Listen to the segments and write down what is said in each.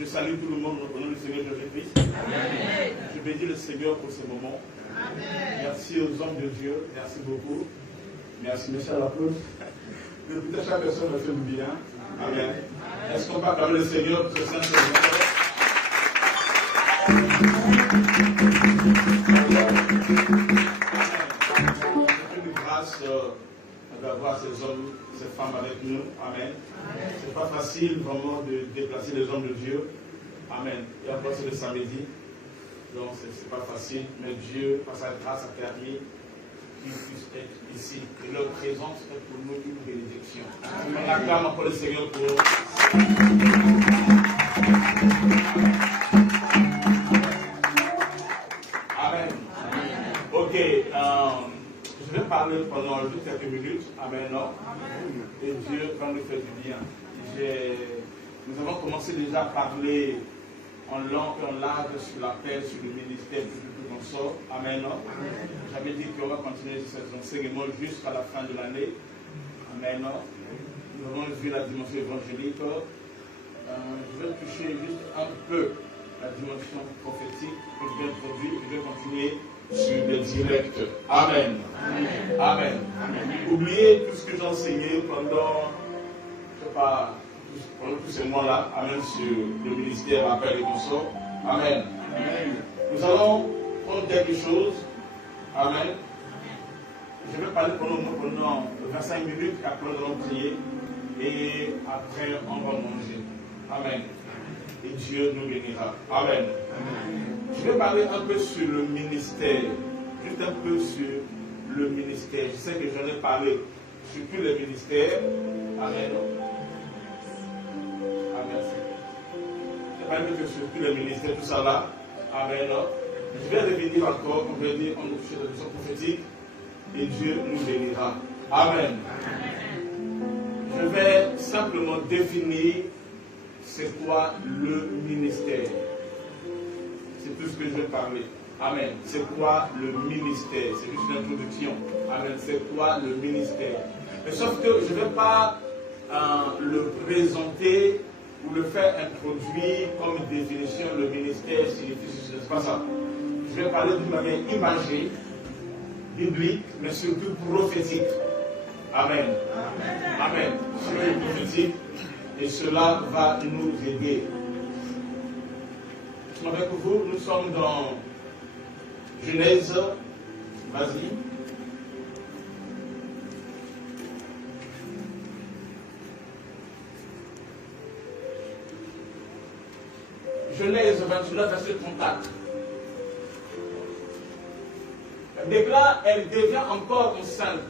Je salue tout le monde au nom du Seigneur Jésus-Christ. Je bénis le Seigneur pour ce moment. Merci aux hommes de Dieu. Merci beaucoup. Merci, mes chers applaudissements. Depuis chaque personne me fait du bien. Amen. Est-ce qu'on peut acclamer le Seigneur pour ce saint serviteur? Je fais grâce d'avoir ces hommes, ces femmes avec nous. Amen. C'est pas facile vraiment de déplacer les hommes de Dieu. Amen. Et encore c'est le samedi. Donc c'est pas facile. Mais Dieu, par sa grâce, a permis qu'ils puissent être ici. Et leur présence est pour nous une bénédiction. On acclame encore le Seigneur pour. Amen. Ok. Je vais parler pendant juste quelques minutes. Amen. Non? Et Dieu va nous faire du bien. Nous avons commencé déjà à parler en long et en large sur l'appel, sur le ministère, tout comme ça. Amen. Non? J'avais dit qu'on va continuer cet enseignement jusqu'à la fin de l'année. Amen. Non? Nous avons vu la dimension évangélique. Je vais toucher juste un peu la dimension prophétique que je vais introduire. Je vais continuer sur le direct. Amen. Amen. Amen. Amen. Oubliez tout ce que j'ai enseigné pendant, je sais pas, pendant tous ces mois-là. Amen. Sur le ministère, l'appel et tout ça. Amen. Amen. Nous allons prendre quelque chose. Amen. Je vais parler pendant 25 minutes. Après, nous allons prier. Et après, on va manger. Amen. Et Dieu nous bénira. Amen. Amen. Je vais parler un peu sur le ministère. Juste un peu sur le ministère. Je sais que j'en ai parlé sur tous les ministères. Amen. Amen. Je vais parler un peu sur tous les ministères, tout ça là. Amen. Je vais revenir encore, comme je l'ai dit, on est touché de la vision prophétique. Et Dieu nous bénira. Amen. Je vais simplement définir c'est quoi le ministère. C'est tout ce que je vais parler. Amen. C'est quoi le ministère? C'est juste l'introduction. Amen. C'est quoi le ministère? Mais sauf que je ne vais pas le présenter ou le faire introduire comme définition. Le ministère signifie ceci. C'est pas ça. Je vais parler d'une manière imagée, biblique, mais surtout prophétique. Amen. Amen. Amen. Prophétique. Et cela va nous aider. Avec vous, nous sommes dans Genèse. Vas-y. Genèse 29, verset 34. Mais là, elle devient encore enceinte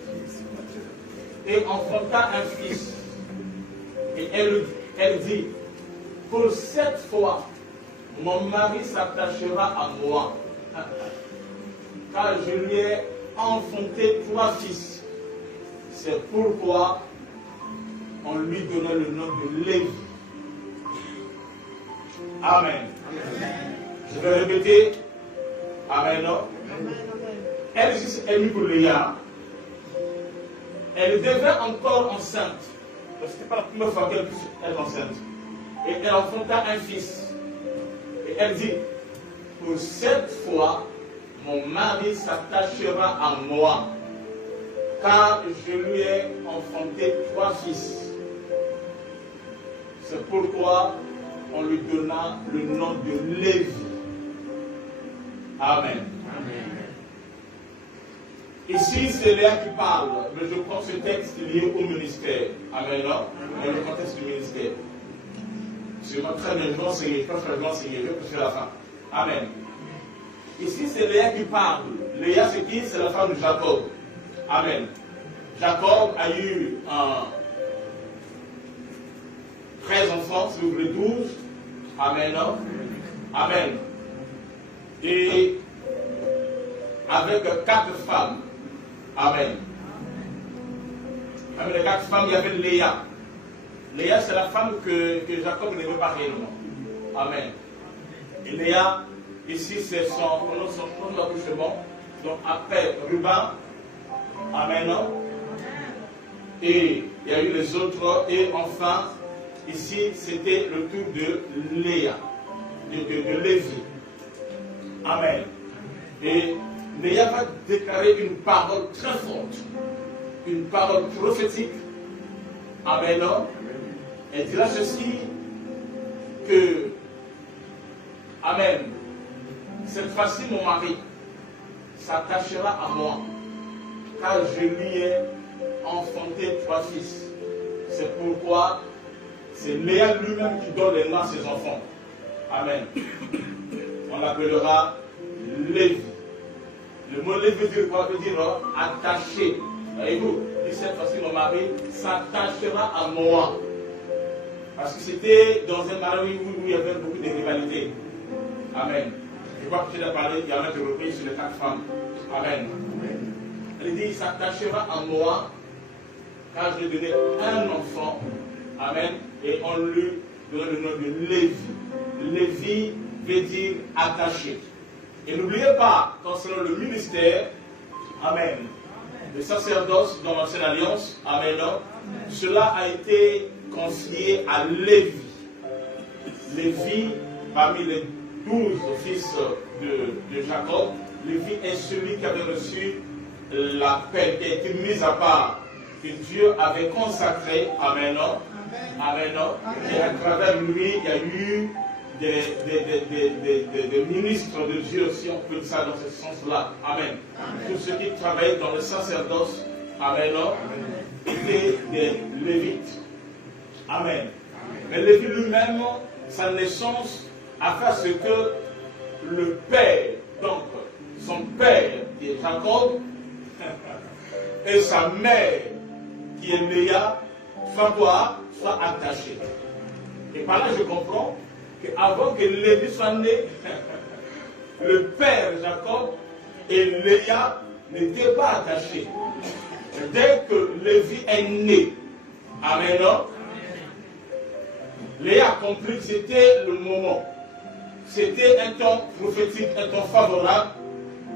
et enfanta un fils. Et elle dit, pour cette fois, mon mari s'attachera à moi, car je lui ai enfanté 3 fils. C'est pourquoi on lui donna le nom de Lévi. Amen. Je vais répéter. Amen. Elle est émue pour Léa. Elle devient encore enceinte. Ce n'était pas la première fois qu'elle est enceinte. Et elle enfanta un fils. Et elle dit, pour cette fois, mon mari s'attachera à moi, car je lui ai enfanté 3 fils. C'est pourquoi on lui donna le nom de Lévi. Amen. Amen. Ici, c'est Léa qui parle, mais je prends ce texte lié au ministère. Amen. Dans le contexte du ministère. C'est très bien, je vais enseigner. Je pense que je vais enseigner. Je vais pousser la fin. Amen. Ici, c'est Léa qui parle. Léa, c'est qui? C'est la femme de Jacob. Amen. Jacob a eu 13 enfants, si vous voulez 12. Amen. Amen. Et avec 4 femmes. Amen. Avec les 4 femmes, il y avait Léa. Léa, c'est la femme que Jacob n'aimait pas réellement. Amen. Et Léa, ici, c'est son accouchement. Donc, après Ruben. Amen. Et il y a eu les autres. Et enfin, ici, c'était le tour de Léa, de Lévi. Amen. Et Léa va déclarer une parole très forte, une parole prophétique. Amen. Elle dira ceci, que, Amen, cette fois-ci, mon mari s'attachera à moi, car je lui ai enfanté 3 fils. C'est pourquoi c'est Léa lui-même qui donne les noms à ses enfants. Amen. On l'appellera Lévi. Le mot Lévi veut dire quoi? Veut dire attaché. Voyez-vous, dit cette fois-ci, mon mari s'attachera à moi. Parce que c'était dans un mari où il y avait beaucoup de rivalité. Amen. Je crois que tu as parlé, il y a même de reprises sur les 4 femmes. Amen. Elle dit, il s'attachera à moi, car je lui ai donné un enfant. Amen. Et on lui donne le nom de Lévi. Lévi veut dire attaché. Et n'oubliez pas, concernant le ministère, Amen, le sacerdoce dans l'Ancienne Alliance, Amen, cela a été confié à Lévi. Lévi, parmi les 12 fils de Jacob, Lévi est celui qui avait reçu l'appel, qui a été mis à part, que Dieu avait consacré, Amen, Amen, et à travers lui, il y a eu des ministres de Dieu, si on peut dire ça dans ce sens-là. Amen. Tous ceux qui travaillaient dans le sacerdoce, Amen, étaient des Lévites. Amen. Mais Lévi lui-même, sa naissance a fait ce que le père, donc son père qui est Jacob, et sa mère qui est Léa, soit attachés. Et par là, je comprends qu'avant que Lévi soit né, le père Jacob et Léa n'étaient pas attachés. Dès que Lévi est né, Amen, Léa a compris que c'était le moment. C'était un temps prophétique, un temps favorable,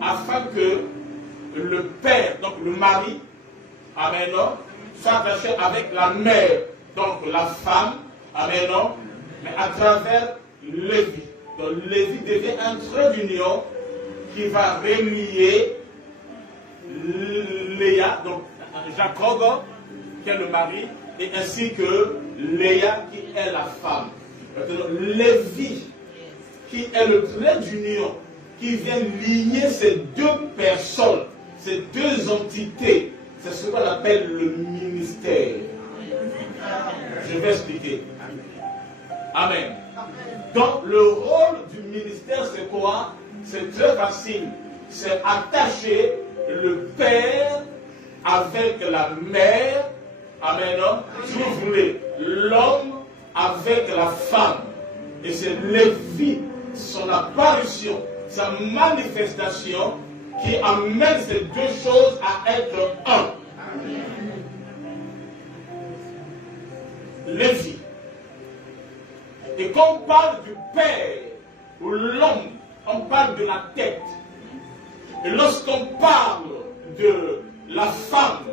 afin que le père, donc le mari, Amen, soit attaché avec la mère, donc la femme, Amen, mais à travers Lévi. Donc Lévi devient un trait d'union qui va relier Léa, donc Jacob, qui est le mari, et ainsi que Léa, qui est la femme. Maintenant, Lévi, qui est le trait d'union, qui vient lier ces deux personnes, ces deux entités. C'est ce qu'on appelle le ministère. Je vais expliquer. Amen. Donc, le rôle du ministère, c'est quoi? C'est très facile. C'est attacher le père avec la mère. Amen. Si vous voulez, l'homme avec la femme. Et c'est Lévi, son apparition, sa manifestation, qui amène ces deux choses à être un. Lévi. Et quand on parle du père ou l'homme, on parle de la tête. Et lorsqu'on parle de la femme,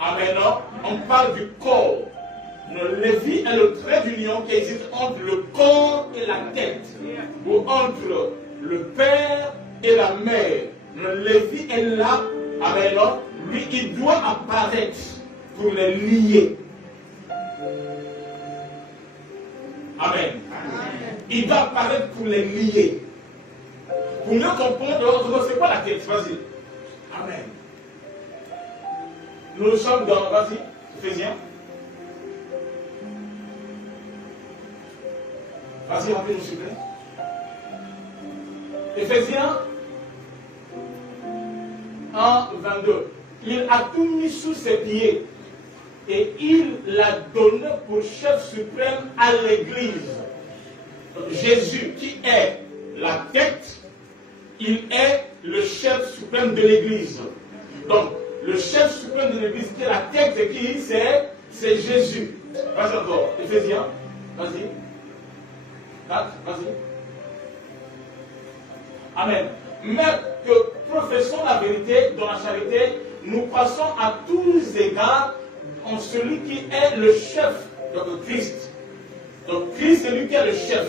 amen, on parle du corps. Le Lévi est le trait d'union qui existe entre le corps et la tête, ou entre le père et la mère. Le Lévi est là, amen, lui il doit apparaître pour les lier. Amen. Il doit apparaître pour les lier. Pour mieux comprendre, c'est quoi la tête? Vas-y. Amen. Nous sommes dans, vas-y, Éphésiens. Vas-y, rappelez-nous s'il vous plaît. Éphésiens 1, 22. Il a tout mis sous ses pieds et il l'a donné pour chef suprême à l'Église. Jésus, qui est la tête, il est le chef suprême de l'Église. Donc, le chef suprême de l'Église, qui est la tête, c'est qui? C'est Jésus. Vas-y encore, Éphésiens, vas-y. 4, vas-y. Amen. Mais que professons la vérité dans la charité, nous passons à tous égards en celui qui est le chef de Christ. Donc Christ, c'est lui qui est le chef.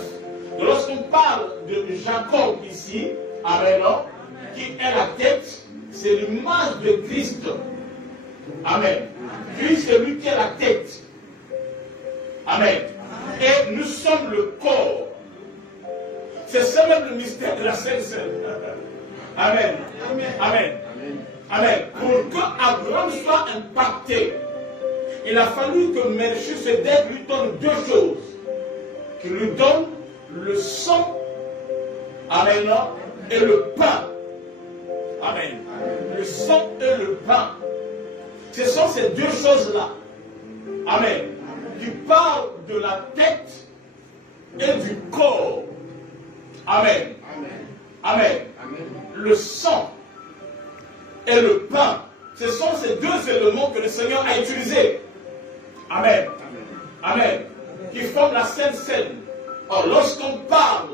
Donc lorsqu'on parle de Jacob ici, amen, qui est la tête, c'est l'image de Christ. Amen. Christ, c'est lui qui est la tête. Amen. Et nous sommes le corps. C'est ça même le mystère de la Sainte Seine. Amen. Amen. Amen. Pour que Abraham soit impacté, il a fallu que Melchisedec lui donne deux choses. Qu'il lui donne le sang, amen, et le pain. Amen. Le sang et le pain. Ce sont ces deux choses-là. Amen. Qui parlent de la tête et du corps. Amen. Amen. Le sang et le pain. Ce sont ces deux éléments que le Seigneur a utilisés. Amen. Amen. Qui forment la Sainte Seine. Or, lorsqu'on parle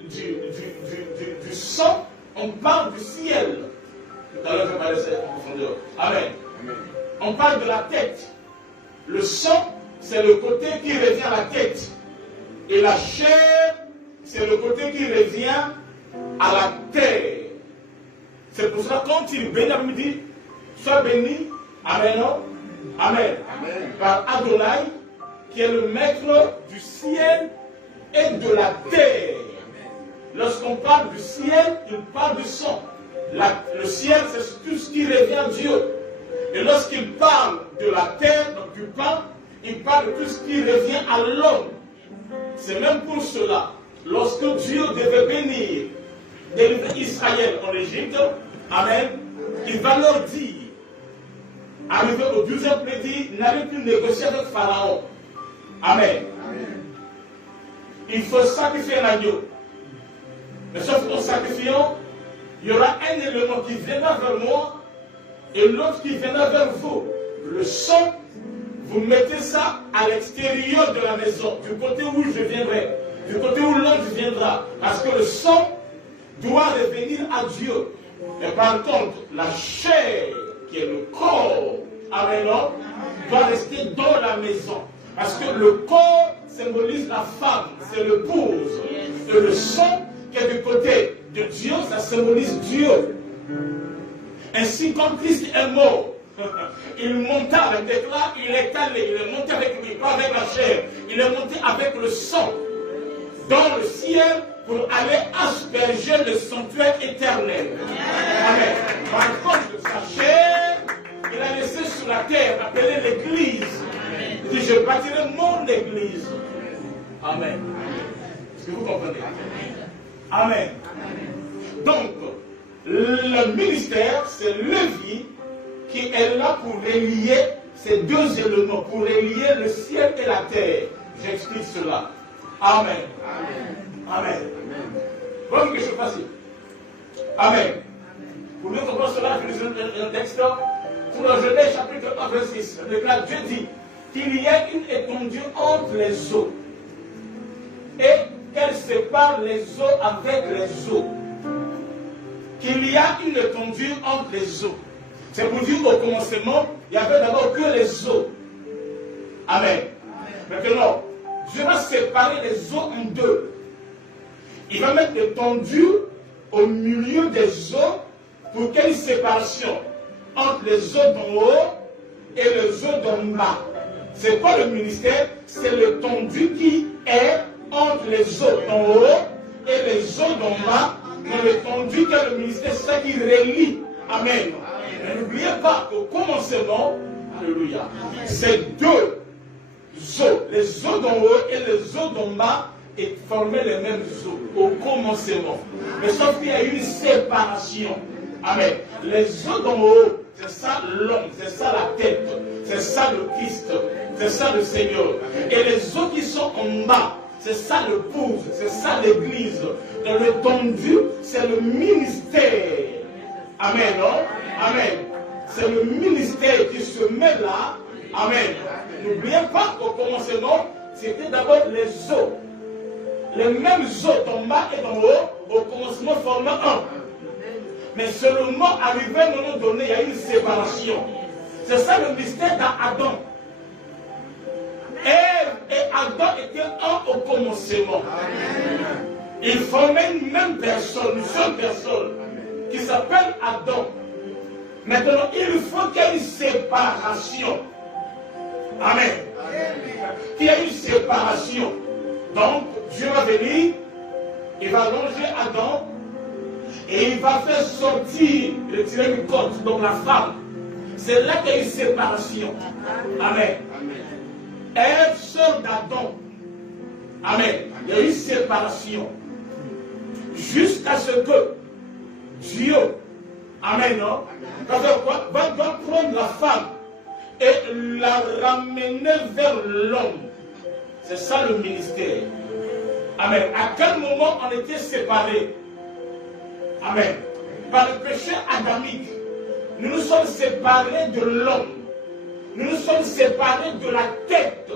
du sang, on parle du ciel. Tout à l'heure, je vais parler de ça en profondeur. Amen. On parle de la tête. Le sang, c'est le côté qui revient à la tête. Et la chair, c'est le côté qui revient à la terre. C'est pour cela, quand il bénit, il dit, sois béni, amen, amen, par Adonai, qui est le maître du ciel et de la terre. Lorsqu'on parle du ciel, il parle du sang. Le ciel, c'est tout ce qui revient à Dieu. Et lorsqu'il parle de la terre, donc du pain, il parle de tout ce qui revient à l'homme. C'est même pour cela, lorsque Dieu devait bénir, délivrer Israël en Égypte, amen, il va leur dire, arrivé au 12e plaisir, n'allez plus négocier avec Pharaon. Amen. Il faut sacrifier un agneau. Mais sauf qu'en sacrifiant, il y aura un élément qui viendra vers moi et l'autre qui viendra vers vous. Le sang, vous mettez ça à l'extérieur de la maison, du côté où je viendrai, du côté où l'autre viendra. Parce que le sang doit revenir à Dieu. Et par contre, la chair, qui est le corps, amen, doit rester dans la maison. Parce que le corps symbolise la femme, c'est l'épouse. Et le sang qui est du côté de Dieu, ça symbolise Dieu. Ainsi, quand Christ est mort, il monta avec l'éclat, il est allé, il est monté avec lui, pas avec la chair, il est monté avec le sang dans le ciel pour aller asperger le sanctuaire éternel. Amen. Par contre, sa chair, il a laissé sur la terre, appelée l'église. Il dit, je bâtirai mon église. Amen. Est-ce que vous comprenez? Amen. Donc, le ministère, c'est Lévi qui est là pour relier ces deux éléments, pour relier le ciel et la terre. J'explique cela. Amen. Amen. Bonne question facile. Amen. Pour mieux comprendre cela, je vais lire un texte pour le Genèse chapitre 1, verset 6. Là, Dieu dit qu'il y a une étendue entre les eaux et qu'elle sépare les eaux avec les eaux. Qu'il y a une étendue entre les eaux. C'est pour dire qu'au commencement, il n'y avait d'abord que les eaux. Amen. Maintenant, Dieu va séparer les eaux en deux. Il va mettre l'étendue au milieu des eaux pour qu'il y ait une séparation entre les eaux d'en haut et les eaux d'en bas. C'est quoi le ministère? C'est l'étendue qui est entre les eaux d'en haut et les eaux d'en bas. Mais l'étendue qui est le ministère, c'est ça qui relie. Amen. Mais n'oubliez pas qu'au commencement, alléluia, c'est deux eaux, les eaux d'en haut et les eaux d'en bas, et formaient les mêmes eaux au commencement. Mais sauf qu'il y a eu une séparation. Amen. Les eaux d'en haut, c'est ça l'homme, c'est ça la tête, c'est ça le Christ, c'est ça le Seigneur. Et les eaux qui sont en bas, c'est ça l'épouse, c'est ça l'église. Dans l'étendue, c'est le ministère. Amen, non? Amen. C'est le ministère qui se met là. Amen. N'oubliez pas qu'au commencement, c'était d'abord les eaux. Les mêmes eaux d'en bas et d'en haut, au commencement, formaient un. Mais seulement, arrivé à un moment donné, il y a une séparation. C'est ça le mystère d'Adam. Ève et Adam était un au commencement. Il formait une même personne, une seule personne, qui s'appelle Adam. Maintenant, il faut qu'il y ait une séparation. Amen. Qu'il y ait une séparation. Donc, Dieu va venir, il va longer Adam, et il va faire sortir, retirer une côte, donc la femme. C'est là qu'il y a une séparation. Amen. Ève, sœur d'Adam. Amen. Il y a une séparation. Jusqu'à ce que Dieu, amen, non, va prendre la femme et la ramener vers l'homme. C'est ça le ministère. Amen. À quel moment on était séparés? Amen. Par le péché adamique, nous nous sommes séparés de l'homme. Nous nous sommes séparés de la tête.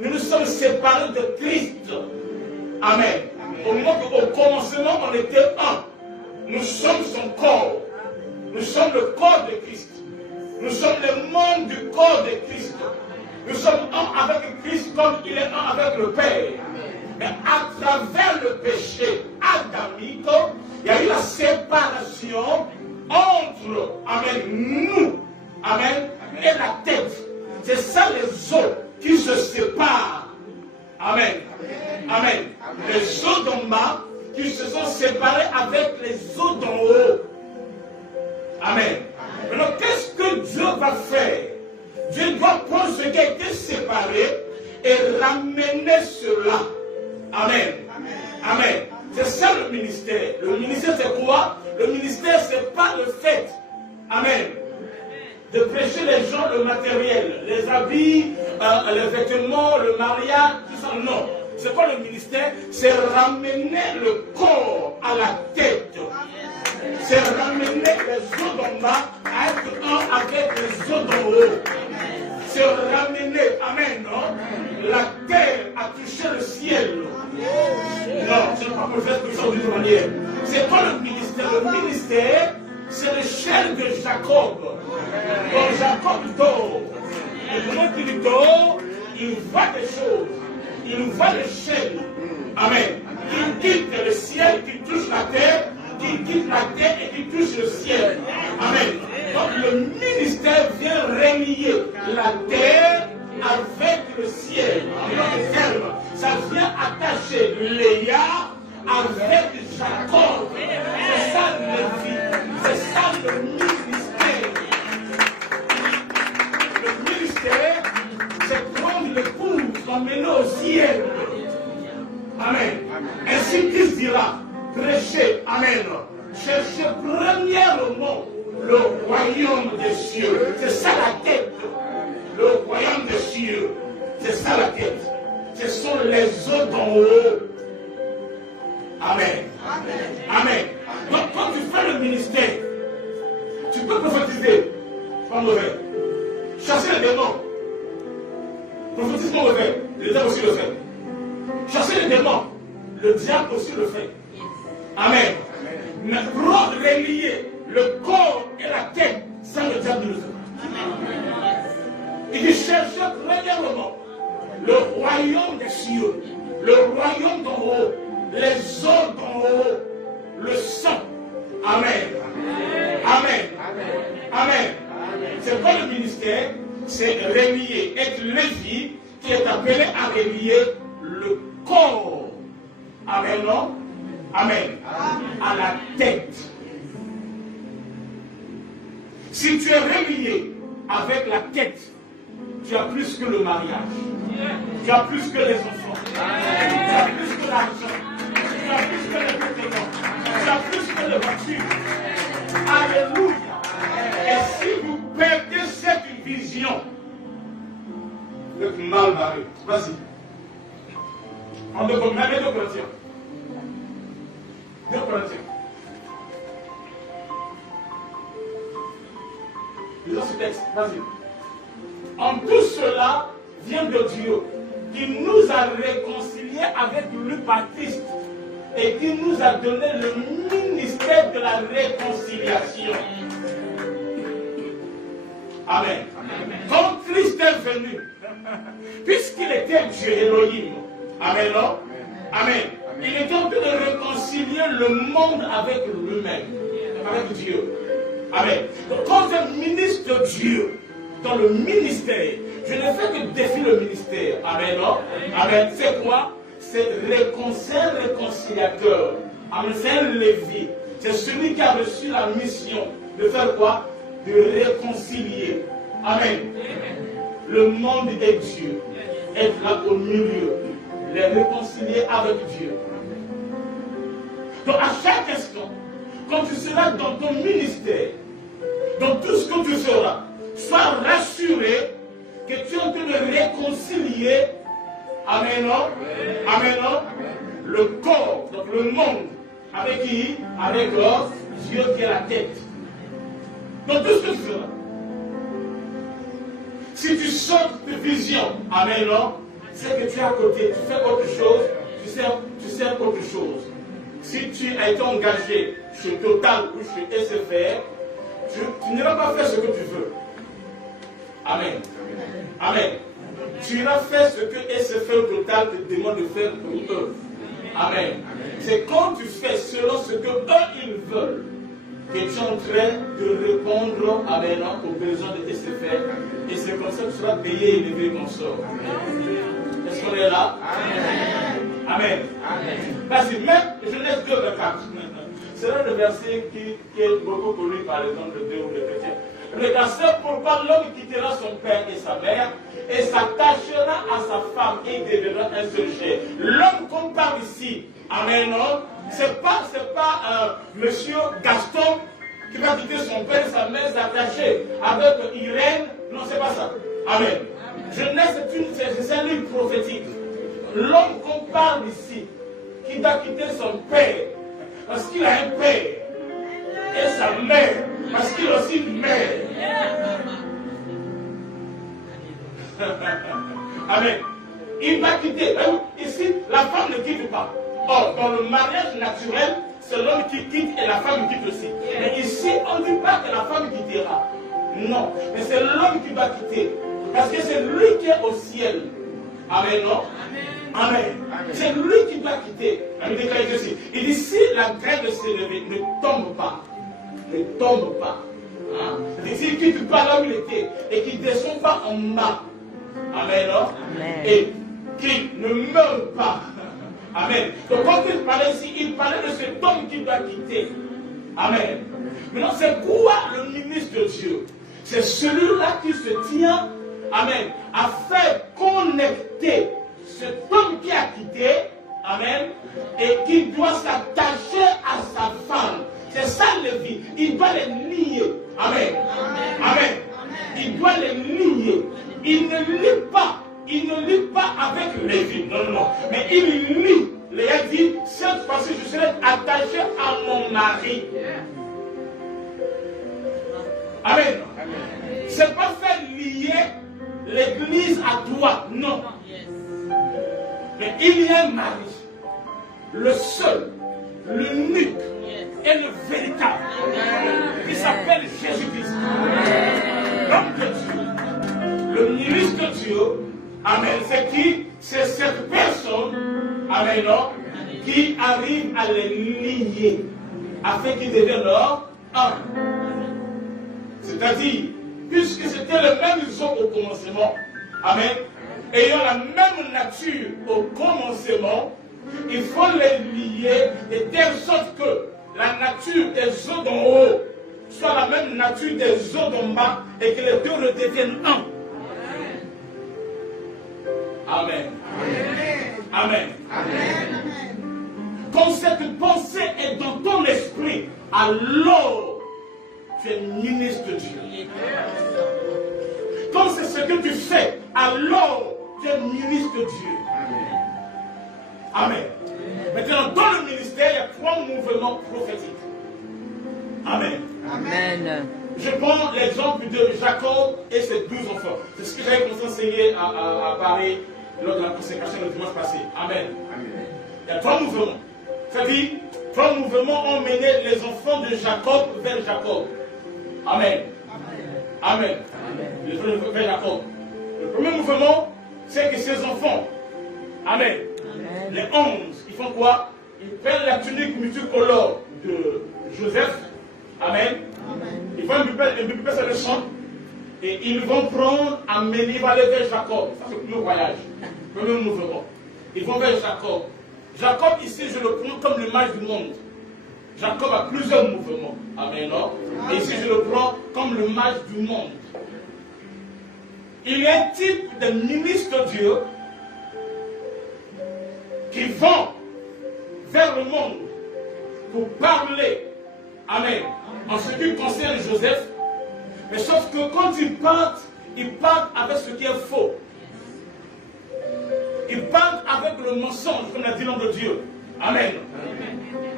Nous nous sommes séparés de Christ. Amen. Au moment au commencement, on était un. Nous sommes son corps. Nous sommes le corps de Christ. Nous sommes les membres du corps de Christ. Nous sommes un avec Christ comme il est un avec le Père. Mais à travers le péché adamique, il y a eu la séparation entre, amen, nous, amen, et la tête. C'est ça les os qui se séparent. Amen. Amen. Les os d'en bas qui se sont séparés avec les os d'en haut. Amen. Alors qu'est-ce que Dieu va faire? Dieu doit prendre ce qui a été séparé et ramener cela. Amen. Amen. C'est ça le ministère. Le ministère c'est quoi? Le ministère c'est pas le fait. Amen. De prêcher les gens le matériel, les habits, les vêtements, le mariage, tout ça. Non. C'est pas le ministère, c'est ramener le corps à la tête. C'est ramener les os d'en bas à être un avec les os d'en haut. C'est ramener, amen, non? La terre a touché le ciel. Non, c'est pas pour faire ça d'une manière. C'est pas le ministère. Le ministère, c'est l'échelle de Jacob. Quand Jacob dort, et pendant qu'il dort, il voit des choses. Il voit l'échelle. Amen. Il quitte le ciel, qui touche la terre, qui quitte la terre et qui touche le ciel. Amen. Donc le ministère vient relier la terre avec le ciel. En d'autres termes, ça vient attacher Léa avec Jacob. C'est ça le vie. C'est ça le ministère. Le ministère, c'est prendre l'épouse, l'emmener au ciel. Amen. Ainsi Christ dira, prêchez, amen. Cherchez premièrement le royaume des cieux. C'est ça la tête. Le royaume des cieux. C'est ça la tête. Ce sont les eaux d'en haut. Amen. Amen. Donc quand tu fais le ministère, tu peux prophétiser. Pas mauvais. Chasser les démons. Prophétiser pas mauvais. Le diable aussi le fait. Chasser les démons. Le diable aussi le fait. Amen. Mais pour relier le corps et la tête, ça le diable ne le fait pas. Il dit chercher premièrement le royaume des cieux, le royaume d'en haut, les eaux d'en haut, le sang. Amen. Amen. Amen. C'est pas le ministère, c'est relier, être Lévi qui est appelé à relier le corps. Amen, non? Amen. À la tête. Si tu es relié avec la tête, tu as plus que le mariage. Tu as plus que les enfants. Tu as plus que l'argent. Tu as plus que les vêtements. Tu as plus que les voitures. Alléluia. Et si vous perdez cette vision, vous êtes mal barré. Vas-y. En 2 Corinthiens. 2 Corinthiens. Lisons ce texte. Vas-y. En tout cela vient de Dieu, qui nous a réconciliés avec lui par Christ et qui nous a donné le ministère de la réconciliation. Amen. Quand Christ est venu, Puisqu'il était Dieu, Elohim. Amen, non? Amen. Il était en train de réconcilier le monde avec lui-même, avec Dieu. Amen. Donc, quand un ministre de Dieu, dans le ministère, je ne fais que défier le ministère. Amen, non? Amen. C'est quoi? C'est réconciliateur. Amen. C'est un Lévi. C'est celui qui a reçu la mission de faire quoi? De réconcilier. Amen. Le monde et Dieu. Être là au milieu. Les réconcilier avec Dieu. Donc à chaque instant, quand tu seras dans ton ministère, dans tout ce que tu feras, sois rassuré que tu es en train de réconcilier, amen, non? Amen, non? Le corps, donc le monde, avec qui? Avec Dieu qui est la tête. Dans tout ce que tu feras. Si tu sors de vision, amen, non? C'est que tu es à côté, tu fais autre chose, tu sais autre chose. Si tu as été engagé chez Total ou chez SFR, tu n'iras pas faire ce que tu veux. Amen. Amen. Tu iras faire ce que SFR Total te demande de faire pour eux. Amen. C'est quand tu fais selon ce que eux ils veulent que tu es en train de répondre amen, aux besoins de SFR. Et c'est comme ça que tu seras payé et élevé mon sort. Est-ce qu'on est là? Amen. Amen. Amen. Parce que même Genèse 2, 24, c'est là le verset qui est beaucoup connu par les hommes de Dieu ou les chrétiens. Regardez pourquoi l'homme quittera son père et sa mère et s'attachera à sa femme et deviendra un seul chair. L'homme qu'on parle ici, amen, non? C'est pas monsieur Gaston qui va quitter son père et sa mère s'attacher avec Irène. Non, c'est pas ça. Amen. Genèse, c'est un livre prophétique. L'homme qu'on parle ici, qui va quitter son père, parce qu'il a un père, et sa mère, parce qu'il a aussi une mère. Amen. Il va quitter. Ici, la femme ne quitte pas. Or, dans le mariage naturel, c'est l'homme qui quitte et la femme quitte aussi. Mais ici, on ne dit pas que la femme quittera. Non. Mais c'est l'homme qui va quitter. Parce que c'est lui qui est au ciel. Amen, non? Amen. Amen. C'est lui qui doit quitter. Il dit, si la graine de s'élever ne tombe pas, ne tombe pas. Hein? Il dit, s'il ne quitte pas là où il était et qu'il ne descend pas en bas. Amen, non? Amen. Et qu'il ne meurt pas. Amen. Donc quand il parlait ici, il parlait de cet homme qui doit quitter. Amen. Maintenant, c'est quoi le ministre de Dieu? C'est celui-là qui se tient, amen, à faire connecter cet homme qui a quitté, amen, et qui doit s'attacher à sa femme. C'est ça le vie. Il doit les lier. Amen. Amen. Amen. Il doit les lier. Il ne lit pas. Il ne lit pas avec Lévi. Non, non, non. Mais il lit. Léa dit, cette fois-ci, je serai attaché à mon mari. Amen. C'est pas faire lier l'église à toi. Non. Mais il y a un mari. Le seul. L'unique. Et le véritable. Qui s'appelle Jésus-Christ. L'homme de Dieu. Le ministre de Dieu. Amen. C'est qui? C'est cette personne, amen, non, qui arrive à les lier afin qu'ils deviennent leur un. C'est-à-dire, puisque c'était le même son au commencement, amen, ayant la même nature au commencement, il faut les lier de telle sorte que la nature des eaux d'en haut soit la même nature des eaux d'en bas et que les deux redeviennent un. Amen. Amen. Amen. Quand cette pensée est dans ton esprit, alors tu es ministre de Dieu. Quand c'est ce que tu fais, alors tu es ministre de Dieu. Amen. Maintenant, dans le ministère, il y a 3 mouvements prophétiques. Amen. Amen. Je prends l'exemple de Jacob et ses 12 enfants. C'est ce que j'avais commencé à enseigner à Paris lors de la consécration le dimanche passé. Amen. Amen. Il y a 3 mouvements. C'est-à-dire, 3 mouvements ont mené les enfants de Jacob vers Jacob. Amen. Amen. Amen. Les enfants vers Jacob. Le premier mouvement, c'est que ses enfants, amen, les 11, ils font quoi? Ils prennent la tunique multicolore de Joseph, amen, ils vont lui sur le champ, et ils vont prendre, amener, ils vont aller vers Jacob. Ça, c'est le voyage, premier mouvement. Ils vont vers Jacob. Jacob, ici, je le prends comme l'image du monde. Jacob a plusieurs mouvements. Amen, non? Et ici, je le prends comme l'image du monde. Il y a un type de ministre de Dieu qui vont vers le monde pour parler, amen, en ce qui concerne Joseph. Mais sauf que quand ils partent avec ce qui est faux. Ils partent avec le mensonge, comme l'a dit l'homme de Dieu. Amen.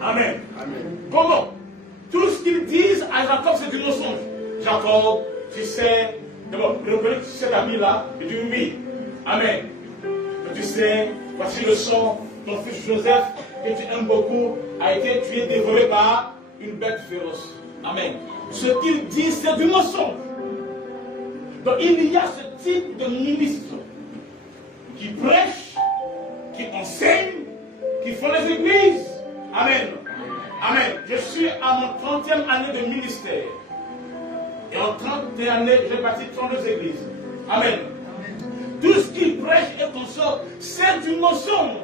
Amen. Amen. Comment? Tout ce qu'ils disent à Jacob, c'est du mensonge. Jacob, tu sais, d'abord, reconnais que tu sais l'ami là, il dit oui. Amen. Mais tu sais, voici le sang, ton fils Joseph, que tu aimes beaucoup, a été tué, dévoré par une bête féroce. Amen. Ce qu'ils disent, c'est du mensonge. Donc il y a ce type de ministre qui prêchent, qui enseignent, qui font les églises. Amen. Amen. Je suis à mon 30e année de ministère. Et en 30e année, j'ai bâti 32 églises. Amen. Tout ce qu'ils prêchent et consortent, c'est du mensonge.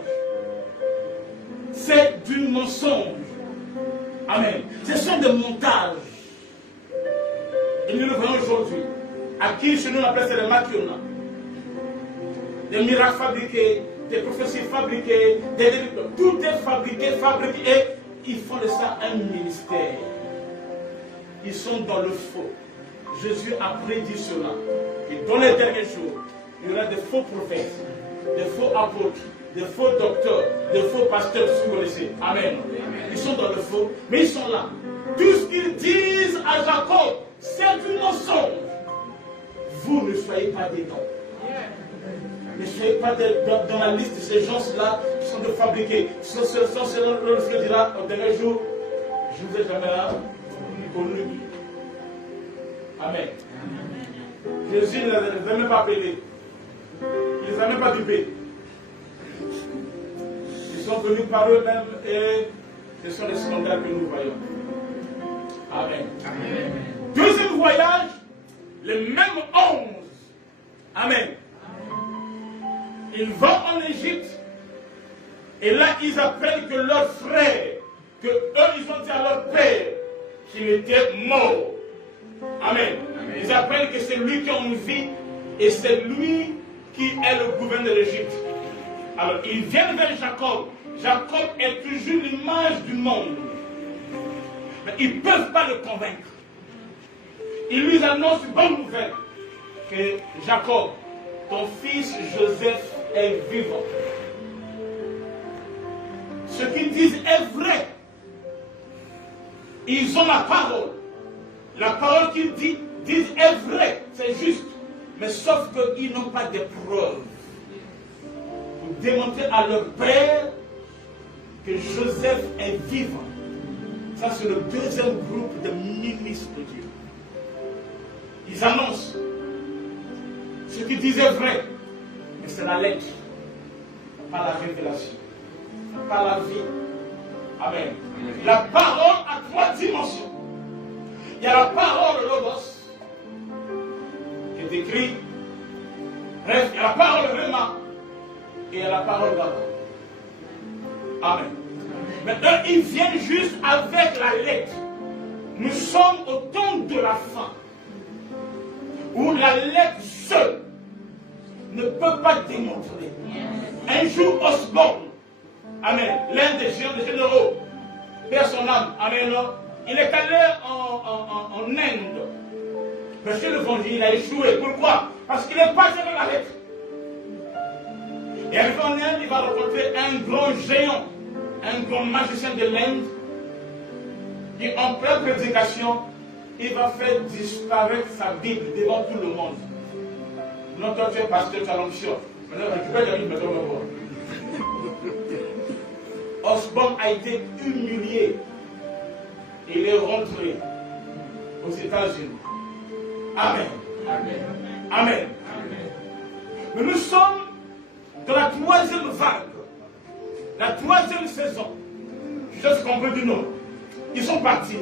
C'est du mensonge. Amen. Ce sont des montages. Et nous le voyons aujourd'hui. À qui chez nous on appelle ça les maquiona. Des miracles fabriqués, des prophéties fabriquées, tout est fabriqué, et ils font de ça un ministère. Ils sont dans le faux. Jésus a prédit cela. Et dans les derniers jours, il y aura des faux prophètes, des faux apôtres, des faux docteurs, des faux pasteurs, si vous connaissez. Amen. Ils sont dans le faux, mais ils sont là. Tout ce qu'ils disent à Jacob, c'est du mensonge. Vous ne soyez pas dedans. Ne soyez pas dans la liste de ces gens-là qui sont de fabriquer. Sans le Seigneur dira au dernier jour, je ne vous ai jamais connu. Amen. Jésus ne les a même pas appelés. Il ne les a même pas dupés. Ils sont venus par eux-mêmes et ce sont les scandales que nous voyons. Amen. Amen. Deuxième voyage, les mêmes 11. Amen. Ils vont en Égypte et là ils apprennent que leur frère, que eux ils ont dit à leur père qu'il était mort. Amen. Amen. Ils apprennent que c'est lui qui a une vie et c'est lui qui est le gouverneur de l'Égypte. Alors ils viennent vers Jacob. Jacob est toujours l'image du monde. Mais ils ne peuvent pas le convaincre. Ils lui annoncent une bonne nouvelle. Que Jacob, ton fils Joseph est vivant. Ce qu'ils disent est vrai. Ils ont la parole. La parole qu'ils disent est vraie, c'est juste. Mais sauf qu'ils n'ont pas de preuves pour démontrer à leur père que Joseph est vivant. Ça, c'est le deuxième groupe de ministres de Dieu. Ils annoncent ce qu'ils disaient vrai, mais c'est la lettre, pas la révélation, pas la vie. Amen. La parole a 3 dimensions. Il y a la parole de Logos, qui est écrite. Bref, il y a la parole de Réma, et il y a la parole d'Abraham. Amen. Maintenant, ils viennent juste avec la lettre. Nous sommes au temps de la fin, où la lettre seule ne peut pas démontrer. Un jour, Osborne, amen, l'un des généraux, perd son âme, amen, il est allé en Inde. Monsieur l'évangile, il a échoué. Pourquoi? Parce qu'il n'est pas dans la lettre. Et arrivé en Inde, il va rencontrer un grand géant, un grand magicien de l'Inde, qui en pleine prédication, il va faire disparaître sa Bible devant tout le monde. Non, toi tu es pasteur, tu as l'onction. Maintenant, récupère la Bible, maintenant on va voir. Osborne a été humilié. Il est rentré aux États-Unis. Amen. Amen. Amen. Amen. Mais nous sommes de la troisième vague, la troisième saison, je sais qu'on peut dire non. Ils sont partis.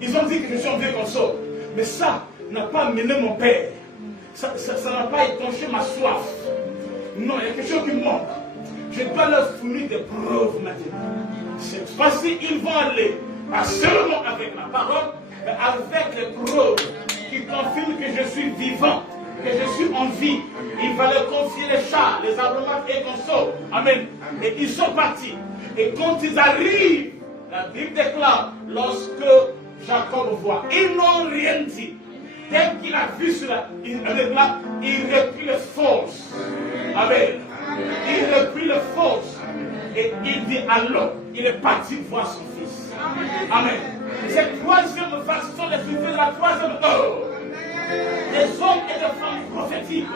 Ils ont dit que je suis en vieux consort. Mais ça n'a pas amené mon père. Ça n'a pas étanché ma soif. Non, il y a quelque chose qui me manque. Je dois leur fournir des preuves maintenant. Cette fois-ci, ils vont aller, pas seulement avec ma parole, mais avec les preuves qui confirment que je suis vivant, que je suis en vie. Il va leur confier les chats, les aromates et consorts. Amen. Et ils sont partis. Et quand ils arrivent, la Bible déclare, lorsque Jacob voit, ils n'ont rien dit. Dès qu'il a vu cela, il reprit les forces. Amen. Il reprit les forces. Et il dit alors, il est parti voir son fils. Amen. Cette troisième phase, ce sont les fruits de la troisième heure. Des hommes et des femmes prophétiques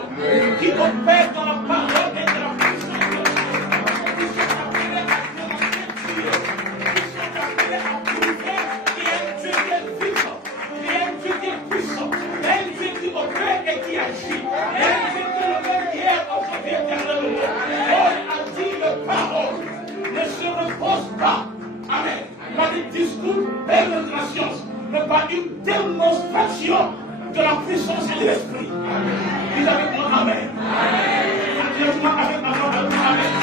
qui opèrent dans la parole et dans la puissance de Dieu. Ils sont appelés à démontrer Dieu. Ils sont appelés à prouver qu'il y a un Dieu qui est vivant. Il y a un Dieu qui est puissant. Il y a un Dieu qui opère et qui agit. Il y a un Dieu qui est le même hier, aujourd'hui, éternellement. Paul a dit le parole ne se repose pas. Amen. Pas des discours d'information, mais pas une démonstration de la puissance et de l'esprit. Dis avec moi, Amen. Dis moi avec ma main, Amen.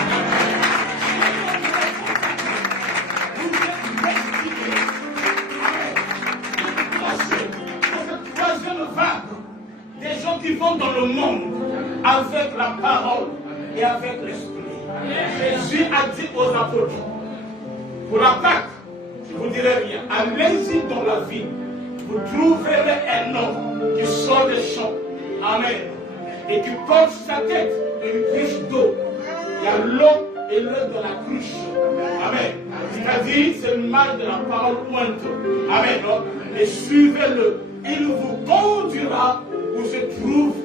Vous êtes destinés, Amen, dans cette troisième vague, des gens qui vont dans le monde avec la parole et avec l'esprit. Jésus a dit aux apôtres, pour la Pâque, je ne vous dirai rien, allez-y dans la ville, vous trouverez un homme qui sort des champs, amen, et qui porte sa tête une cruche d'eau. Il y a l'eau et l'eau de la cruche, amen. C'est-à-dire, c'est le mal de la parole pointe, amen. Et suivez-le, il vous conduira où se trouve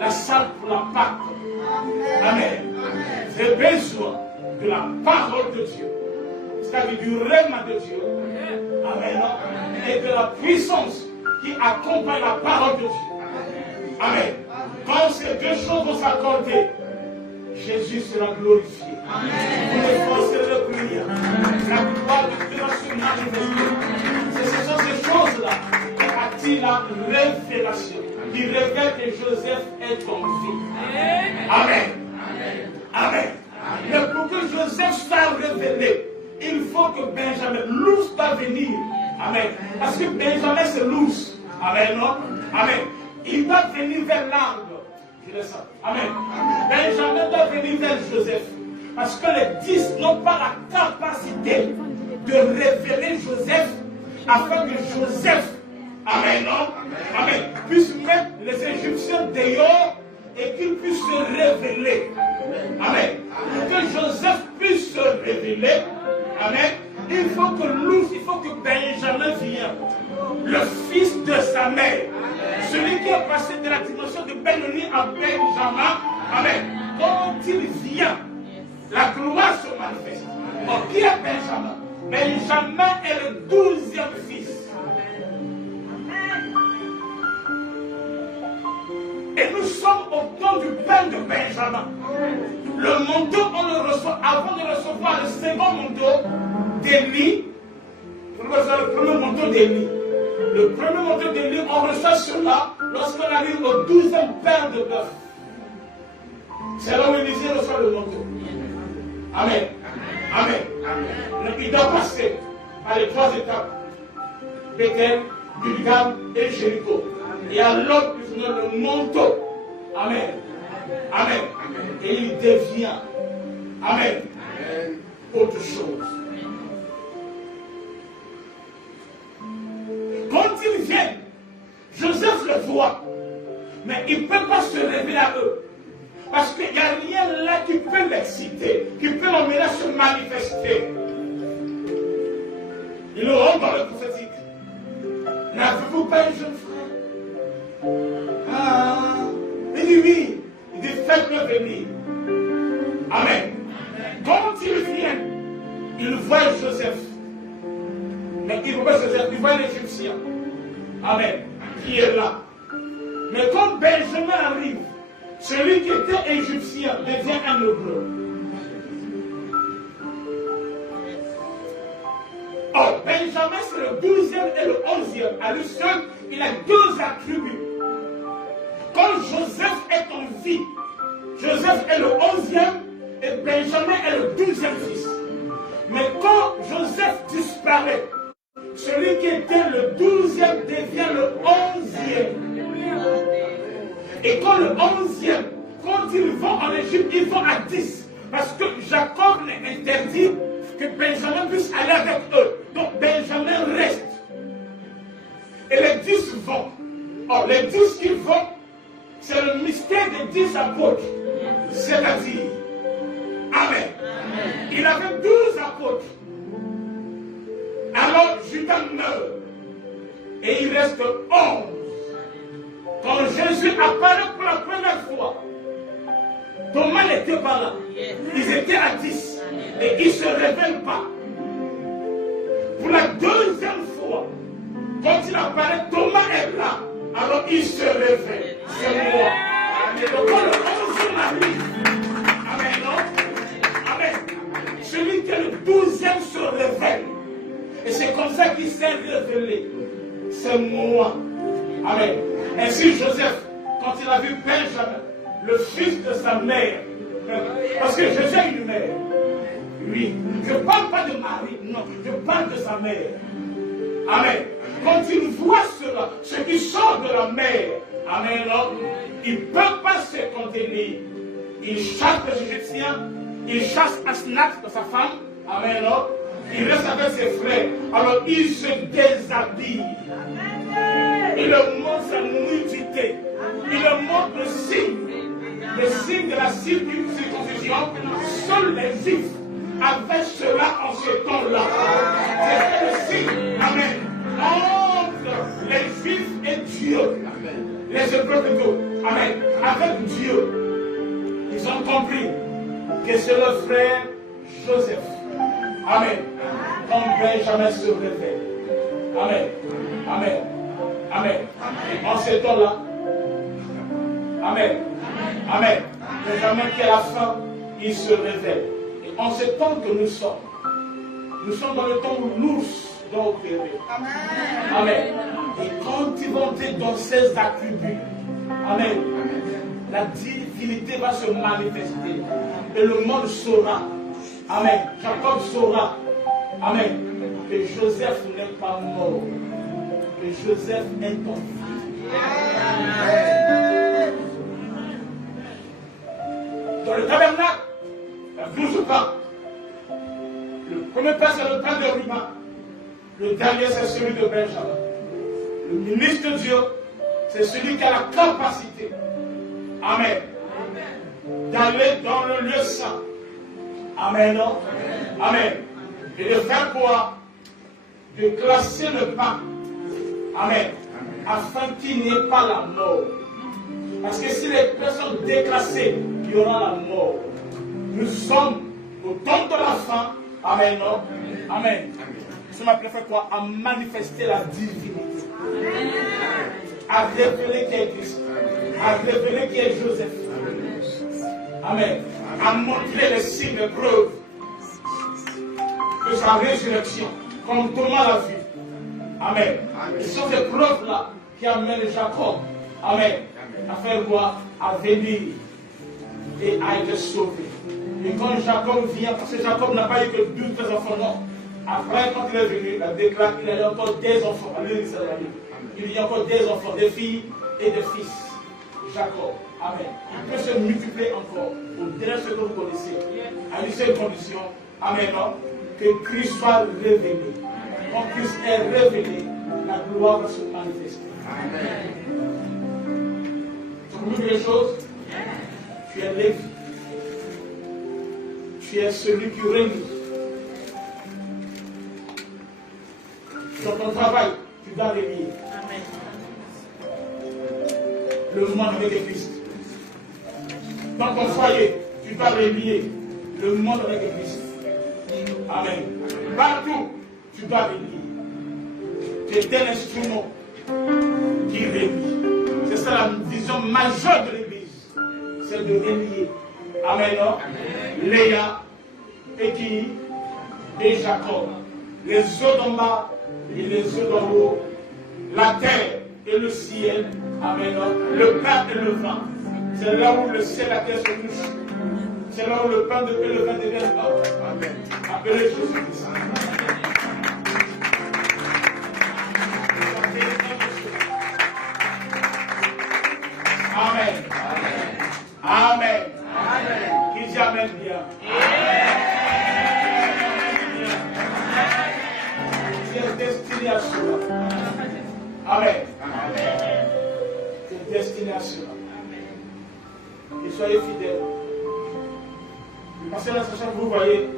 la salle pour la Pâque, amen. J'ai besoin de la parole de Dieu, c'est-à-dire du règne de Dieu, amen, et de la puissance qui accompagne la parole de Dieu. Amen. Quand ces deux choses vont s'accorder, Jésus sera glorifié. Vous efforcerez le prière. La gloire de Dieu va se manifester. Ce sont ces choses-là qui attirent la révélation, qui révèlent que Joseph est en vie. Amen. Amen. Mais pour que Joseph soit révélé, il faut que Benjamin, l'ours doit venir. Amen. Parce que Benjamin, c'est l'ours. Amen, non? Amen. Il doit venir vers l'arbre. Je dis ça. Amen. Benjamin doit venir vers Joseph. Parce que les 10 n'ont pas la capacité de révéler Joseph afin que Joseph, amen, non? Amen, puisse mettre les Égyptiens dehors et qu'il puisse se révéler. Amen. Pour que Joseph puisse se révéler, amen, il faut que l'ours, il faut que Benjamin vienne, le fils de sa mère, celui qui est passé de la dimension de Benoni à Benjamin, amen. Quand il vient, la gloire se manifeste. Or, qui est Benjamin? Benjamin est le 12e fils. Et nous sommes au temps du pain de Benjamin. Le manteau, on le reçoit avant de recevoir le second manteau d'Élie. On reçoit le premier manteau d'Élie. Le premier manteau d'Élie, on reçoit cela lorsqu'on arrive au 12e pain de bœuf. C'est là où Élisée reçoit le manteau. Amen. Amen. Amen. Il doit passer par les 3 étapes. Bethel, Gilgal et Jéricho. Et alors, il donne le manteau. Amen. Amen. Et il devient, amen, autre chose. Quand ils viennent, Joseph le voit, mais il ne peut pas se révéler à eux. Parce qu'il n'y a rien là qui peut l'exciter, qui peut l'emmener à se manifester. Il le rentre dans le prophétique. N'avez-vous pas un jeune frère? Ah, il dit oui. Il dit faites-le venir. Amen. Quand ils viennent, ils voient Joseph. Mais ils voient Joseph, ils voient l'Égyptien. Amen. Qui est là. Mais quand Benjamin arrive, Celui qui était égyptien devient un hébreu. Or, Benjamin, c'est le 12e et le 11e. À lui seul, il a deux attributs. Quand Joseph est en vie, Joseph est le 11e et Benjamin est le 12e fils. Mais quand Joseph disparaît, celui qui était le 12e devient le 11e. Et quand le 11e, quand ils vont en Égypte, ils vont à 10. Parce que Jacob les interdit que Benjamin puisse aller avec eux. Donc Benjamin reste. Et les 10 vont. Or, les 10 qui vont, c'est le mystère des 10 apôtres. C'est-à-dire, Amen. Il avait 12 apôtres. Alors Judas meurt. Et il reste 11. Quand Jésus apparaît pour la première fois, Thomas n'était pas là. Ils étaient à 10. Et ils ne se révèlent pas. Pour la deuxième fois, quand il apparaît, Thomas est là. Alors il se révèle. C'est moi. Donc quand le 11e arrive, Amen, non? Amen. Celui qui est le 12e se révèle. Et c'est comme ça qu'il s'est révélé. C'est moi. Amen. Ainsi Joseph, quand il a vu Benjamin, le fils de sa mère, parce que Jésus a une mère. Oui. Je ne parle pas de Marie, non, je parle de sa mère. Amen. Quand il voit cela, ce qui sort de la mer, Amen, non, il ne peut pas se contenir. Il chasse les Égyptiens, il chasse Asnath de sa femme, Amen, non. Il reste avec ses frères. Alors il se déshabille. Il leur montre sa nudité. Il leur montre le signe de la circoncision. Seuls les Juifs avaient cela en ce temps-là. C'était le signe, Amen, entre les Juifs et Dieu. Les Hébreux plutôt, Amen, avec Dieu. Ils ont compris que c'est leur frère Joseph. Amen. Quand Benjamin se révèle. Amen. Amen. Amen. En ce temps-là. Amen. Amen. Benjamin qui à la fin, il se révèle. Et en ce temps que nous sommes dans le temps où l'ours doit opérer. Amen. Et quand ils vont être dans ces attributs, Amen, la divinité va se manifester. Et le monde saura. Amen. Jacob saura. Amen. Que Joseph n'est pas mort. Que Joseph est en vie. Dans le tabernacle, il y a 12 pains. Le premier pain, c'est le pain de Rima. Le dernier, c'est celui de Benjamin. Le ministre de Dieu, c'est celui qui a la capacité. Amen. D'aller dans le lieu saint. Amen, non? Amen. Et de faire quoi? De classer le pain. Amen. Afin qu'il n'y ait pas la mort. Parce que si les personnes déclassées, il y aura la mort. Nous sommes au temps de la fin. Amen, non? Amen. Nous sommes appelés à faire quoi? À manifester la divinité. À révéler qui est Christ. À révéler qui est Joseph. Amen. À montrer les signes de preuve de sa résurrection, comme Thomas l'a vu. Amen. Ce sont ces preuves-là qui amènent Jacob, Amen, à faire quoi? À venir et à être sauvé. Et quand Jacob vient, parce que Jacob n'a pas eu que 12 enfants, non. Après, quand il est venu, il a déclaré qu'il y a encore des enfants. Il y a encore des enfants, des filles et des fils. Jacob. Amen. Il peut se multiplier encore. Au-delà de ce que vous connaissez. À une seule condition. Amen. Que Christ soit révélé. Quand Christ est révélé, la gloire va se manifester. Amen. Tu as compris quelque chose? Tu es Lévi. Tu es celui qui règne. Dans ton travail, tu dois régner. Le monde avec Christ. Dans ton foyer, tu dois régner le monde avec Christ. Amen. Partout, tu dois régner. Tu es un instrument qui règne. C'est ça la vision majeure de l'Église. c'est de relier. Amen. Léa et qui et Jacob. Les eaux d'en bas et les eaux d'en haut. La terre et le ciel. Amen. Le pain et le vin. C'est là où le ciel et la terre se touchent. C'est là où le pain et le vin deviennent or. Amen. Appelez Jésus-Christ. Amen. Amen. Amen. Qui dit Amen bien. Tu es destiné à cela. Amen. Tu es destiné à cela. Et soyez fidèles. Parce que la station que vous voyez,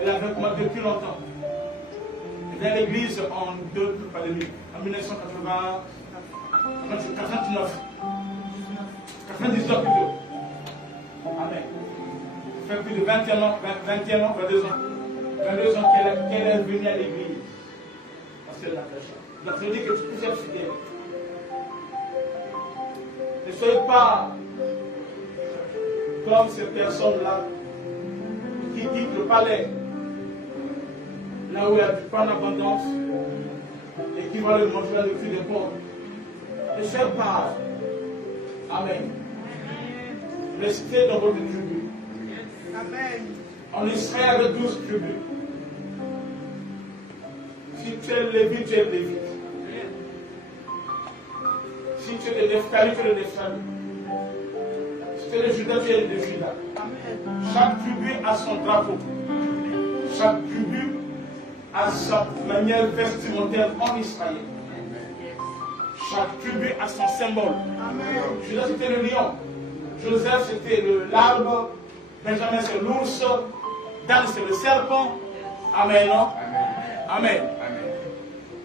elle avait commencé depuis longtemps. Elle est à l'église en 1989. 99 plutôt. Amen. Ça fait plus de 21 ans, 22 ans qu'elle est venue à l'église. Parce qu'elle a fait ça. Donc ça veut dire que tu peux être fidèle. Ne soyez pas comme ces personnes-là qui quittent le palais, là où il y a du pain en abondance, et qui vont le manger à l'effet des pauvres. Ne soyez pas. Amen. Restez dans votre tribu. Amen. En Israël, avec 12 tribus. Si tu es Lévite, tu es Lévite. Si tu es le Nephtali, tu es le Nephtali. Si tu es le Judas, tu es le Judas. Chaque tribu a son drapeau. Chaque tribu a sa manière vestimentaire en Israël. Chaque tribu a son symbole. Judas c'était le lion. Joseph c'était l'arbre. Benjamin c'est l'ours. Dan c'est le serpent. Amen. Amen.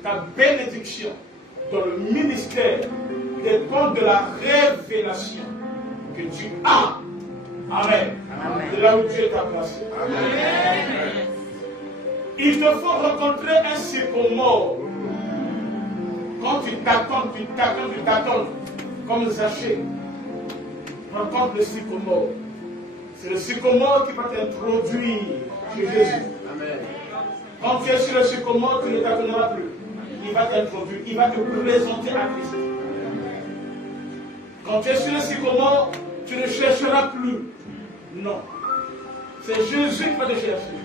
Ta bénédiction dans le ministère dépend de la révélation que tu as. Amen. De là où Dieu t'a placé. Amen. Il te faut rencontrer un sycomore. Quand tu t'attends, comme Zachée, rencontre le sycomore. C'est le sycomore qui va t'introduire chez Jésus. Amen. Quand tu es sur le sycomore, tu ne t'attendras plus. Il va t'introduire, il va te présenter à Christ. Quand tu es sur le sycomore, tu ne chercheras plus. Non. C'est Jésus qui va te chercher.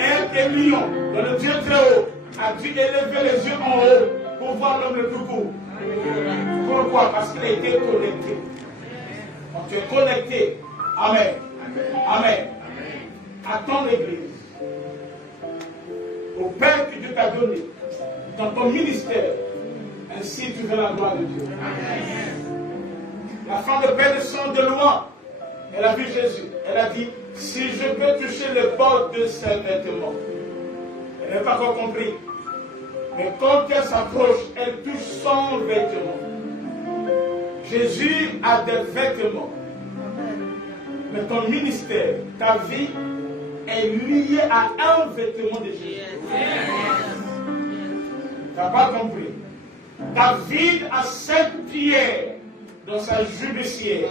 Elle est lion, dans le Dieu très haut, a dû élever les yeux en haut pour voir l'homme le plus court. Pourquoi? Parce qu'il a été connecté. Quand tu es connecté, Amen. Amen. À ton église, au Père que Dieu t'a donné, dans ton ministère, ainsi tu veux la gloire de Dieu. La femme de Père descend de loin. Elle a vu Jésus. Elle a dit, si je peux toucher le bord de ses vêtements. Elle n'a pas encore compris. Mais quand elle s'approche, elle touche son vêtement. Jésus a des vêtements. Mais ton ministère, ta vie, est liée à un vêtement de Jésus. Tu n'as pas compris. David a 7 pierres dans sa jubilicière.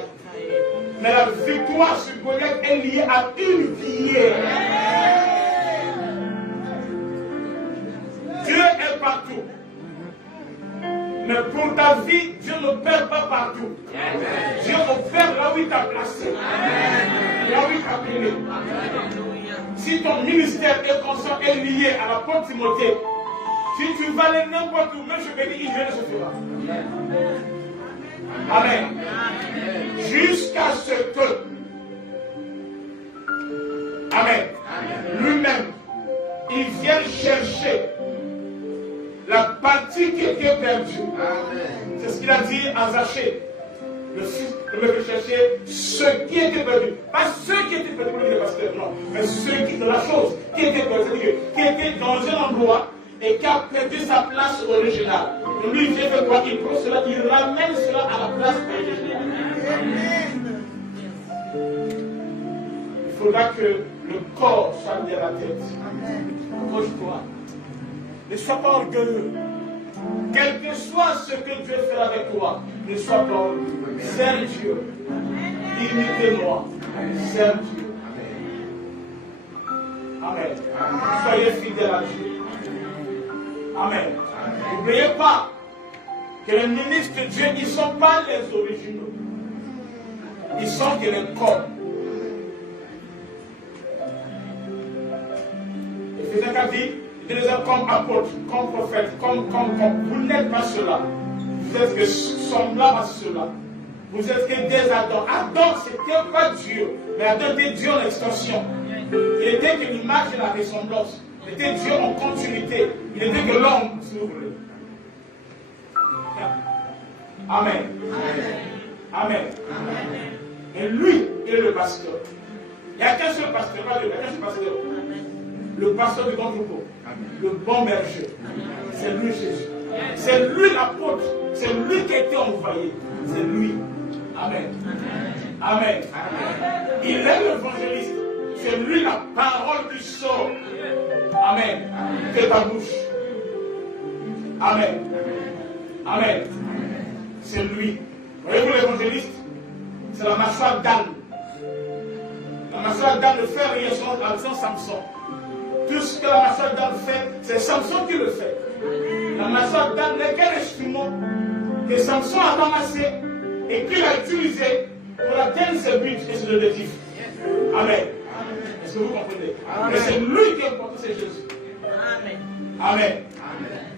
Mais la victoire sur Goliath est liée à une pierre. Dieu est partout. Mais pour ta vie, Dieu n'opère pas partout. Dieu opère là où il t'a placé. Là où il t'a appelé. Si ton ministère est conscient et lié à la porte Timothée, si tu vas aller n'importe où, même je vais dire, il vient de se faire. Amen. Jusqu'à ce que, Amen, lui-même, il vienne chercher la partie qui était perdue. C'est ce qu'il a dit à Zachée. Le Fils me fait chercher ce qui était perdu. Pas ceux qui étaient perdus pour le pasteur, non. Mais ceux qui, de la chose qui était perdue, qui était dans un endroit et qui a perdu sa place originale. Donc lui, Dieu fait quoi? Il prend cela, il ramène cela à la place originale. Il faudra que le corps soit de la tête. Approche-toi. Ne sois pas orgueilleux. Quel que soit ce que Dieu fait avec toi, ne sois pas orgueilleux. Sers Dieu. Imitez-moi. Sers Dieu. Amen. Soyez fidèles à Dieu. Amen. N'oubliez pas que les ministres de Dieu, ils ne sont pas les originaux. Ils sont que les corps. Éphésiens 4 dit, ils les ont comme apôtres, comme prophètes, comme. Vous n'êtes pas cela. Vous êtes que semblables à cela. Vous êtes que des Adam. Adam, c'était pas Dieu, mais Adam était Dieu en extension. Il était que l'image et la ressemblance. Il était Dieu en continuité. Il était que l'homme, si vous voulez. Amen. Amen. Et lui est le pasteur. Il n'y a qu'un seul pasteur, pas deux, il n'y a qu'un seul pasteur. Le pasteur du grand troupeau. Le bon berger. C'est lui Jésus. C'est lui l'apôtre. C'est lui qui a été envoyé. C'est lui. Amen. Amen. Il est l'évangéliste. C'est lui la parole qui sort. Amen. De ta bouche. Amen. Amen. C'est lui. Voyez-vous l'évangéliste? C'est la mâchoire d'âne. La mâchoire d'âne ne fait rien sans Samson. Tout ce que la mâchoire d'âne fait, c'est Samson qui le fait. La mâchoire d'âne n'est qu'un instrument que Samson a ramassé et qu'il a utilisé pour atteindre ses buts et ses objectifs. Amen. Est-ce que vous comprenez? Mais c'est lui qui est important, c'est Jésus. Amen. Amen.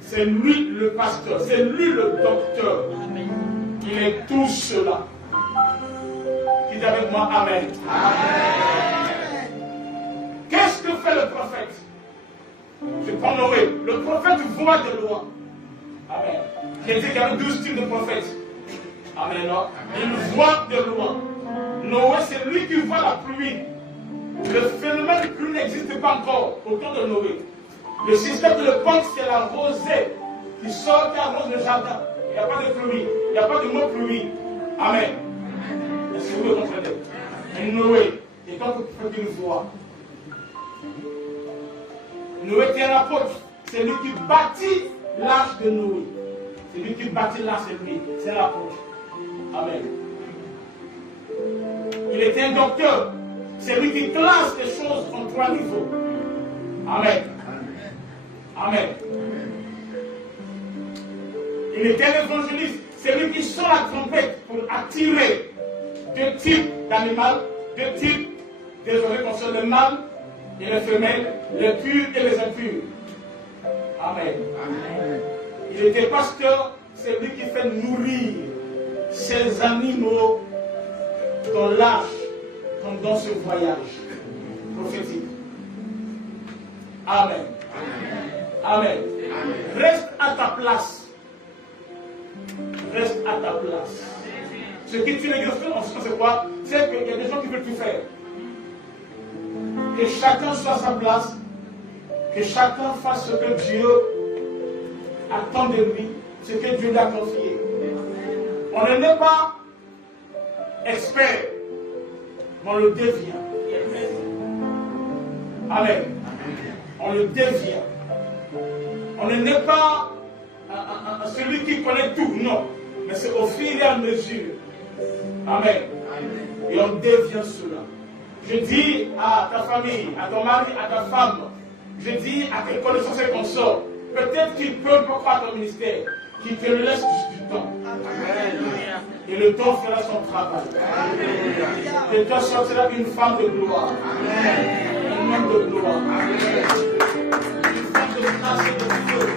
C'est lui le pasteur, c'est lui le docteur. Amen. Il est tout cela. Dites avec moi Amen. Amen. Qu'est-ce que fait le prophète? Je prends Noé. Le prophète voit de loin. Amen. J'ai dit qu'il y avait 12 types de prophètes. Amen. Non? Il voit de loin. Noé, c'est lui qui voit la pluie. Le phénomène de pluie n'existe pas encore au temps de Noé. Le système de pompe, c'est la rosée qui sort et arrose le jardin. Il n'y a pas de pluie. Il n'y a pas de mot pluie. Amen. Est-ce que vous le comprenez? Et Noé, et quand vous pouvez le voir, Noé était un apôtre. C'est lui qui bâtit l'arche de Noé. C'est lui qui bâtit l'arche de lui. C'est l'apôtre. Amen. Il était un docteur. C'est lui qui classe les choses en 3 niveaux. Amen. Amen. Il était l'évangéliste. C'est lui qui sort la trompette pour attirer 2 types d'animaux, 2 types, désolé concernant le mâle et les femelles, les purs et les impurs. Amen. Amen. Il était pasteur, c'est lui qui fait nourrir ses animaux dans l'arche, comme dans ce voyage prophétique. Amen. Amen. Amen. Reste à ta place. Reste à ta place. Ce qui tue les gospels, en ce sens, c'est quoi? C'est qu'il y a des gens qui veulent tout faire. Que chacun soit à sa place. Que chacun fasse ce que Dieu attend de lui. Ce que Dieu lui a confié. On ne n'est pas expert. Mais on le devient. Amen. On le devient. On ne n'est pas celui qui connaît tout, non. Mais c'est au fur et à mesure. Amen. Et on devient cela. Je dis à ta famille, à ton mari, à ta femme, je dis à tes connaissances et consorts, peut-être qu'ils ne peuvent pas faire ton ministère, qu'ils te laissent du temps. Amen. Et le temps fera son travail. Amen. Et toi sortira une femme de gloire. Amen. Un homme de gloire. Amen. Une femme de grâce et de feu.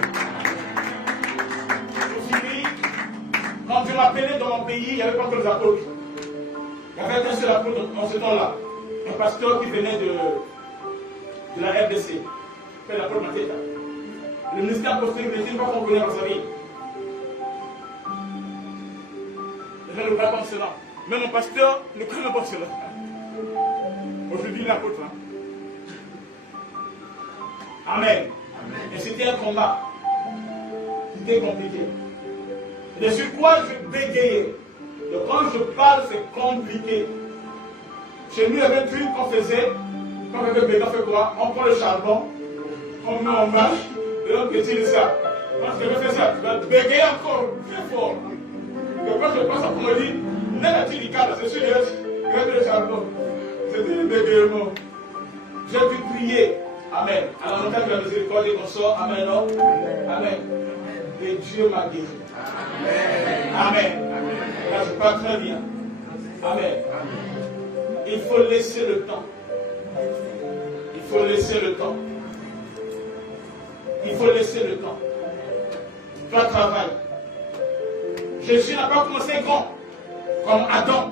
Quand Dieu m'appelait dans mon pays, il n'y avait pas que les apôtres. Il y avait un seul apôtre en ce temps-là. Un pasteur qui venait de la RDC. C'est l'apôtre Mathéta. Le ministère apostolique n'était pas qu'on connaît dans sa vie. Les gens ne croient pas en cela. Même mon pasteur ne connaît pas cela. Aujourd'hui, l'apôtre. Amen. Et c'était un combat. C'était compliqué. Et sur quoi je bégayais. Donc quand je parle, c'est compliqué. Chez nous, il y avait un truc qu'on faisait. Quand on avait bégayé, on fait quoi? On prend le charbon, on met en marche, et on utilise ça. Parce que c'est ça, tu vas bégayer encore très fort. Et quand je pense à ce qu'on me dit, n'est-ce pas, c'est sûr, le charbon. C'était un bégayement. J'ai dû prier. Amen. À la montagne de la miséricorde et qu'on sort. Amen. Non? Amen. Et Dieu m'a guéri. Amen. Amen. Là, je parle très bien. Amen. Il faut laisser le temps. Il faut laisser le temps. Il faut laisser le temps. Toi, travaille. Jésus n'a pas commencé grand, comme Adam.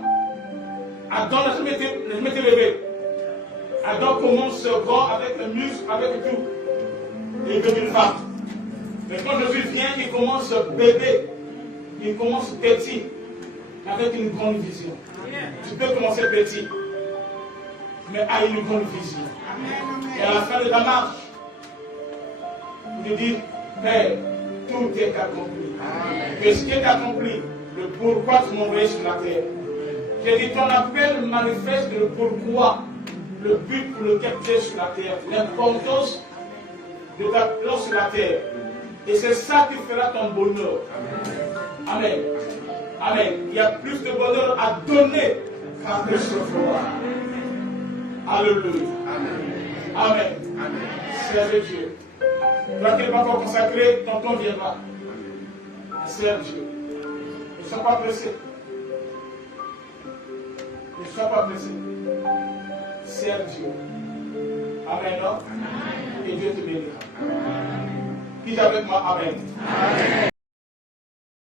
Adam n'a jamais été levé. Adam commence grand avec le muscle, avec tout. Et il devient une femme. Mais quand Jésus vient, il commence bébé. Il commence petit, avec une grande vision. Tu peux commencer petit, mais à une grande vision. Et à la fin de ta marche, il dit, Père, tout est accompli. Et ce qui est accompli, le pourquoi tu m'as envoyé sur la terre. J'ai dit, ton appel manifeste le pourquoi, le but pour lequel tu es sur la terre, l'importance de ta place sur la terre. Et c'est ça qui fera ton bonheur. Amen. Amen. Il y a plus de bonheur à donner qu'à recevoir. Alléluia. Amen. Amen. Servez Dieu. Toi qui n'es pas encore consacré, ton temps viendra. Serve Dieu. Ne sois pas pressé. Ne sois pas pressé. Serve Dieu. Amen. Non? Et Dieu te bénira. Dites avec moi Amen. Amen.